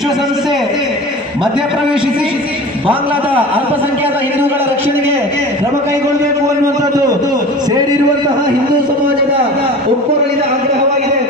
ವಿಶ್ವಸಂಸ್ಥೆ ಮಧ್ಯಪ್ರವೇಶಿಸಿ ಬಾಂಗ್ಲಾದ ಅಲ್ಪಸಂಖ್ಯಾತ ಹಿಂದೂಗಳ ರಕ್ಷಣೆಗೆ ಕ್ರಮ ಕೈಗೊಳ್ಳಬೇಕು ಅನ್ನುವಂಥದ್ದು ಸೇರಿರುವಂತಹ ಹಿಂದೂ ಸಮಾಜದ ಒಕ್ಕೊರಲಿನ ಆಗ್ರಹವಾಗಿದೆ.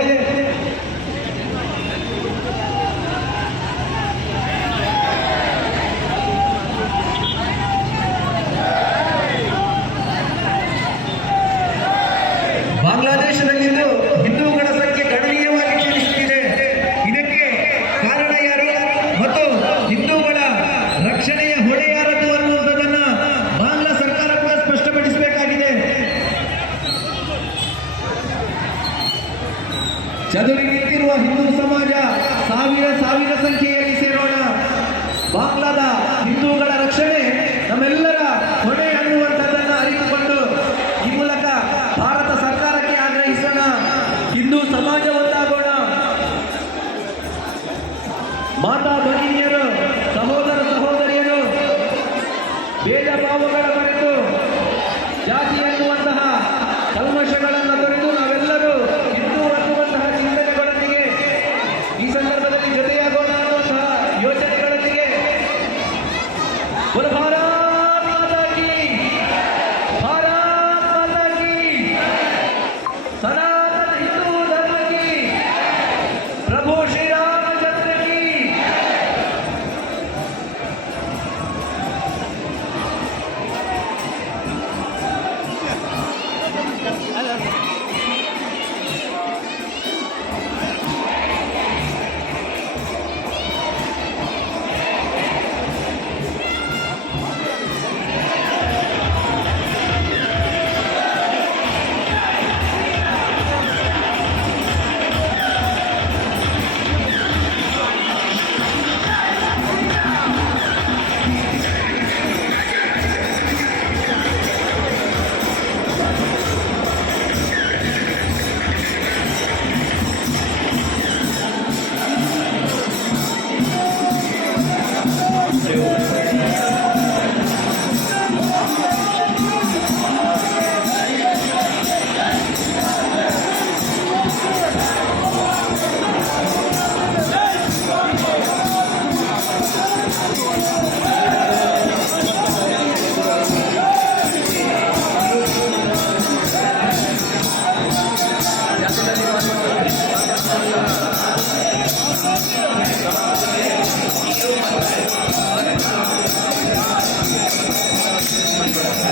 ಚದುರಿ ನಿಂತಿರುವ ಹಿಂದೂ ಸಮಾಜ, ಸಾವಿರ ಸಾವಿರ ಸಂಖ್ಯೆಯಲ್ಲಿ ಸೇರೋಣ. ಬಾಂಗ್ಲಾದ ಹಿಂದೂಗಳ ರಕ್ಷಣೆ ನಮ್ಮೆಲ್ಲರ ಹೊಣೆ ಅನ್ನುವಂಥದ್ದನ್ನು ಅರಿತುಕೊಂಡು ಈ ಮೂಲಕ ಭಾರತ ಸರ್ಕಾರಕ್ಕೆ ಆಗ್ರಹಿಸೋಣ. ಹಿಂದೂ ಸಮಾಜ ಒಂದಾಗೋಣ. ಮಾತಾ ಭಗಿನಿಯರು, ಸಹೋದರ ಸಹೋದರಿಯರು ಭೇದ ಭಾವಗಳ